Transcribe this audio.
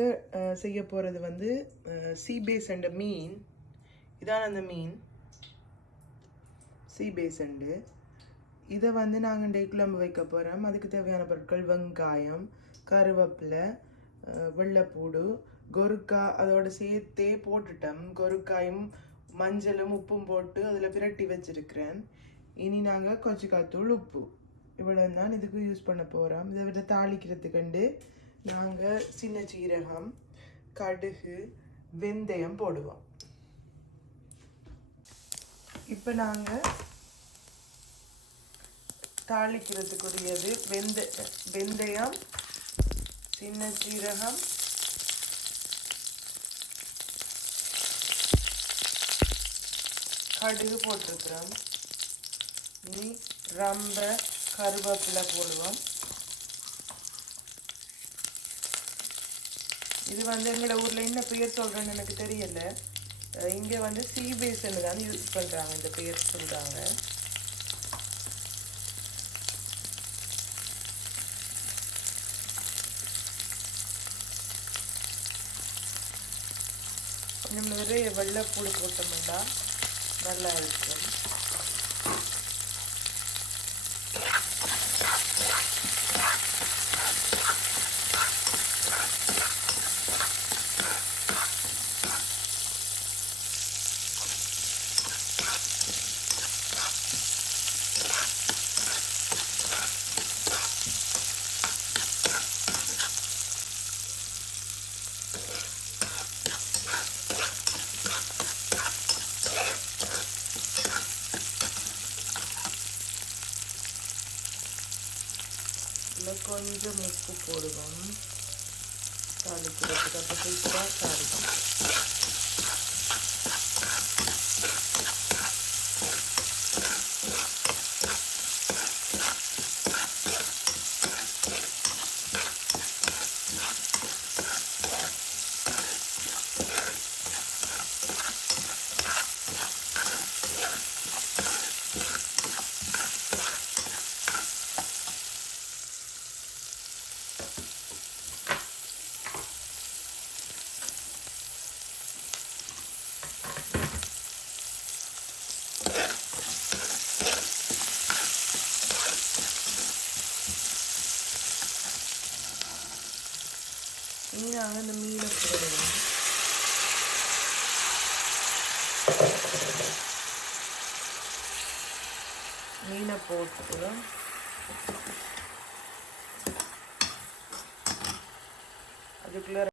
நாங்கள் செய்ய போகிறது வந்து சீ பேஸ் அண்ட் மீன். இதான அந்த மீன் சீ பேஸ் அண்டு. இதை வந்து நாங்கள் டே குழம்பு வைக்க போகிறோம். அதுக்கு தேவையான பொருட்கள் வெங்காயம், கருவேப்பிலை, வெள்ளைப்பூடு, கொருக்கா அதோடு சேர்த்தே போட்டுட்டோம். கொருக்காயும் மஞ்சளும் உப்பும் போட்டு அதில் பிரட்டி வச்சிருக்கிறேன். இனி நாங்கள் கொச்சிக்காத்தூள் உப்பு இவ்வளோ தான் இதுக்கு யூஸ் பண்ண போகிறோம். இதை விட தாளிக்கிறதுக்கண்டு நாங்கள் சின்ன சீரகம், கடுகு, வெந்தயம் போடுவோம். இப்போ நாங்கள் தாளிக்கிறதுக்குரியது வெந்தயம், சின்ன சீரகம், கடுகு போட்டிருக்கிறோம். இனி ரொம்ப கருவேப்பிலை போடுவோம். இது வந்து எங்களோட ஊரில் என்ன பெயர் சொல்கிறேன்னு எனக்கு தெரியல. இங்கே வந்து சீ பேஸ்ன்னு தான் யூஸ் பண்ணுறாங்க, இந்த பெயர் சொல்கிறாங்க. கொஞ்சம் நிறைய வெள்ளைப்பூடு போட்டோம்னா நல்லா இருக்கும். கொஞ்சம் உப்பு போடுவோம் தாளிக்கிறதுக்கு. அப்போ சூப்பராக தாளிக்கும். நாங்கள் இந்த மீனை போடுவோம். மீனை போட்டு அதுக்குள்ள